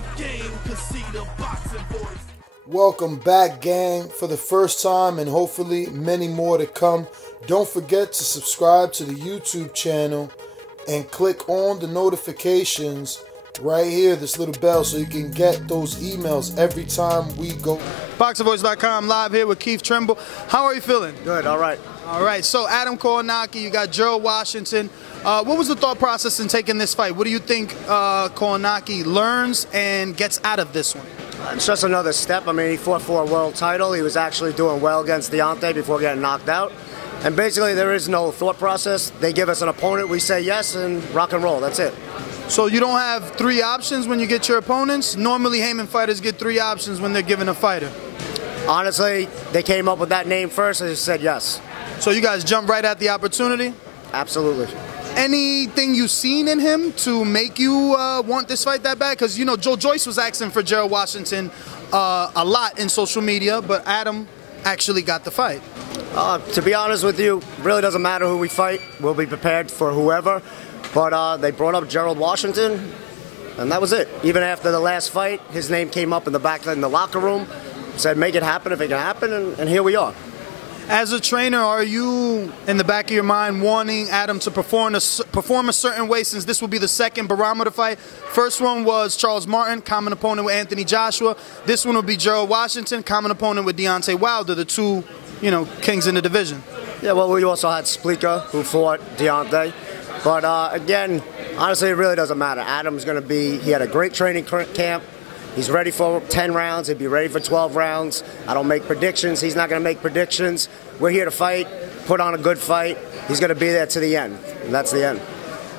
the game, cause see the boxing boys. Welcome back, gang, for the first time and hopefully many more to come. Don't forget to subscribe to the YouTube channel and click on the notifications right here, this little bell, so you can get those emails every time we go. BoxingVoice.com live here with Keith Trimble. How are you feeling? Good, all right. All right, so Adam Kownacki, you got Gerald Washington. What was the thought process in taking this fight? What do you think Kownacki learns and gets out of this one? It's just another step. I mean, he fought for a world title. He was actually doing well against Deontay before getting knocked out. And basically, there is no thought process. They give us an opponent, we say yes, and rock and roll. That's it. So you don't have three options when you get your opponents? Normally, Haymon fighters get three options when they're given a fighter. Honestly, they came up with that name first, and I said yes. So you guys jumped right at the opportunity? Absolutely. Anything you've seen in him to make you want this fight that bad? Because, you know, Joe Joyce was asking for Gerald Washington a lot in social media, but Adam actually got the fight. To be honest with you, really doesn't matter who we fight. We'll be prepared for whoever. But they brought up Gerald Washington, and that was it. Even after the last fight, his name came up in the locker room, said make it happen if it can happen, and here we are. As a trainer, are you, in the back of your mind, wanting Adam to perform a certain way, since this will be the second barometer fight? First one was Charles Martin, common opponent with Anthony Joshua. This one will be Gerald Washington, common opponent with Deontay Wilder, the two, you know, kings in the division. Yeah, well, we also had Splika, who fought Deontay. But again, honestly, it really doesn't matter. Adam's going to be, he had a great training camp. He's ready for 10 rounds. He'll be ready for 12 rounds. I don't make predictions. He's not going to make predictions. We're here to fight, put on a good fight. He's going to be there to the end, and that's the end.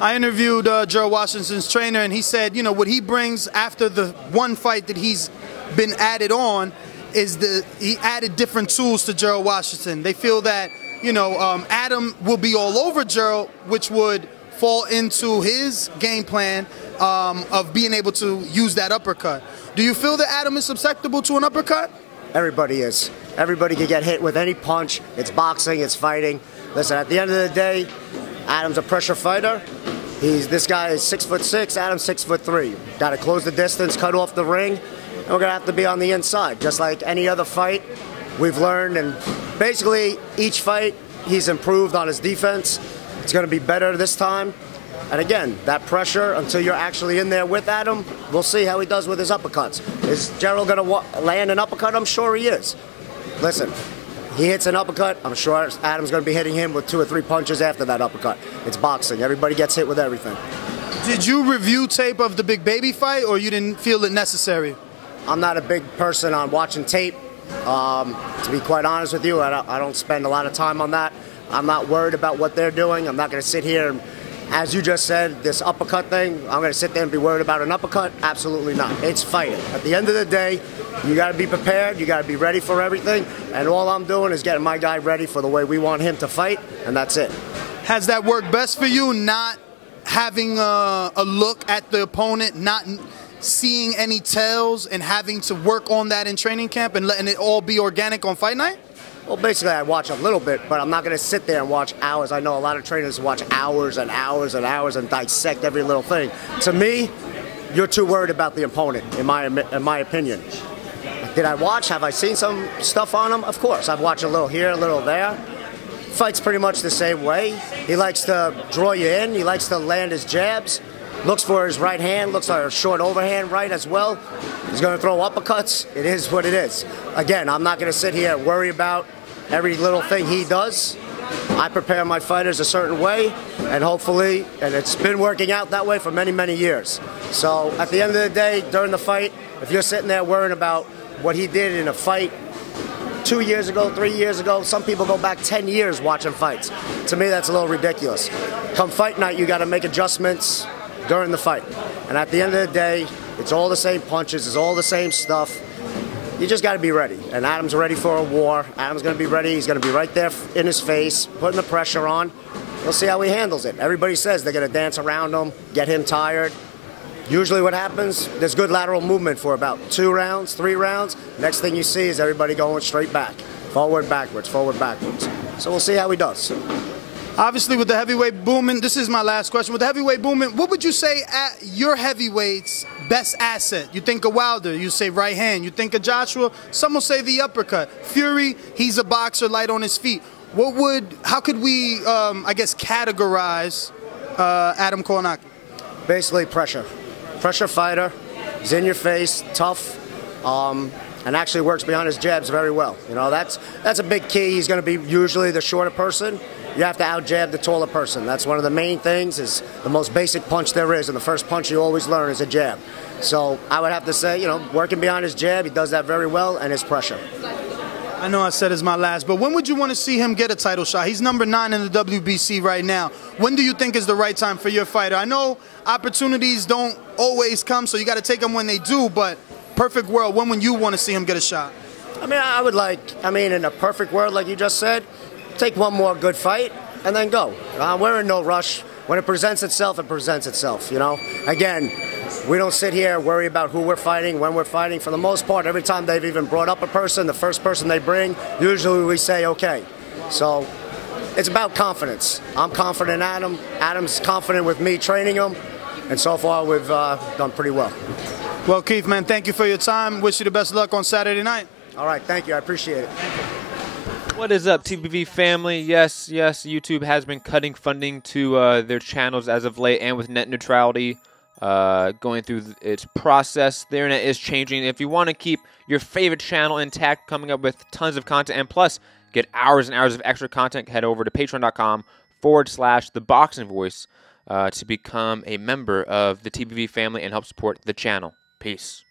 I interviewed Gerald Washington's trainer, and he said, you know, what he brings after the one fight that he's been added on is he added different tools to Gerald Washington. They feel that, you know, Adam will be all over Gerald, which would fall into his game plan of being able to use that uppercut. Do you feel that Adam is susceptible to an uppercut? Everybody is. Everybody can get hit with any punch. It's boxing, it's fighting. Listen, at the end of the day, Adam's a pressure fighter. This guy is 6'6", Adam's 6'3". Got to close the distance, cut off the ring, and we're going to have to be on the inside. Just like any other fight, we've learned, and basically each fight, he's improved on his defense. It's going to be better this time. And again, that pressure, until you're actually in there with Adam, we'll see how he does with his uppercuts. Is Gerald going to land an uppercut? I'm sure he is. Listen, he hits an uppercut, I'm sure Adam's going to be hitting him with 2 or 3 punches after that uppercut. It's boxing. Everybody gets hit with everything. Did you review tape of the Big Baby fight, or you didn't feel it necessary? I'm not a big person on watching tape. To be quite honest with you, I don't spend a lot of time on that. I'm not worried about what they're doing. I'm not going to sit here and, as you just said, this uppercut thing, I'm going to sit there and be worried about an uppercut? Absolutely not. It's fighting. At the end of the day, you got to be prepared. You got to be ready for everything. And all I'm doing is getting my guy ready for the way we want him to fight, and that's it. Has that worked best for you, not having a look at the opponent, not seeing any tells, and having to work on that in training camp and letting it all be organic on fight night? Well, basically, I watch a little bit, but I'm not going to sit there and watch hours. I know a lot of trainers watch hours and hours and hours and dissect every little thing. To me, you're too worried about the opponent, in my opinion. Did I watch? Have I seen some stuff on him? Of course. I've watched a little here, a little there. Fights pretty much the same way. He likes to draw you in. He likes to land his jabs. Looks for his right hand, looks like a short overhand right as well. He's going to throw uppercuts. It is what it is. Again, I'm not going to sit here and worry about every little thing he does. I prepare my fighters a certain way, and hopefully, and it's been working out that way for many, many years. So at the end of the day, during the fight, if you're sitting there worrying about what he did in a fight 2 years ago, 3 years ago, some people go back 10 years watching fights. To me, that's a little ridiculous. Come fight night, you got to make adjustments during the fight. And at the end of the day, it's all the same punches, it's all the same stuff. You just got to be ready. And Adam's ready for a war. Adam's going to be ready. He's going to be right there in his face, putting the pressure on. We'll see how he handles it. Everybody says they're going to dance around him, get him tired. Usually what happens, there's good lateral movement for about 2 rounds, 3 rounds. Next thing you see is everybody going straight back. Forward, backwards, forward, backwards. So we'll see how he does. Obviously, with the heavyweight booming, this is my last question. With the heavyweight booming, what would you say at your heavyweight's best asset? You think of Wilder, you say right hand. You think of Joshua, some will say the uppercut. Fury, he's a boxer, light on his feet. How could we, I guess, categorize Adam Kownacki? Basically, pressure. Pressure fighter. He's in your face, tough, and actually works behind his jabs very well. You know, that's a big key. He's going to be usually the shorter person. You have to out-jab the taller person. That's one of the main things, is the most basic punch there is, and the first punch you always learn is a jab. So I would have to say, you know, working behind his jab, he does that very well, and his pressure. I know I said it's my last, but when would you want to see him get a title shot? He's number 9 in the WBC right now. When do you think is the right time for your fighter? I know opportunities don't always come, so you got to take them when they do, but perfect world, when would you want to see him get a shot? I mean, in a perfect world, like you just said, take one more good fight and then go. We're in no rush. When it presents itself, you know? Again, we don't sit here, worry about who we're fighting, when we're fighting. For the most part, every time they've even brought up a person, the first person they bring, usually we say, okay. So it's about confidence. I'm confident in Adam. Adam's confident with me training him. And so far, we've done pretty well. Well, Keith, man, thank you for your time. Wish you the best of luck on Saturday night. All right, thank you. I appreciate it. What is up, TBV family? Yes, YouTube has been cutting funding to their channels as of late, and with net neutrality going through its process, the internet is changing. If you want to keep your favorite channel intact, coming up with tons of content, and plus get hours and hours of extra content, head over to patreon.com/theboxingvoice to become a member of the TBV family and help support the channel. Peace.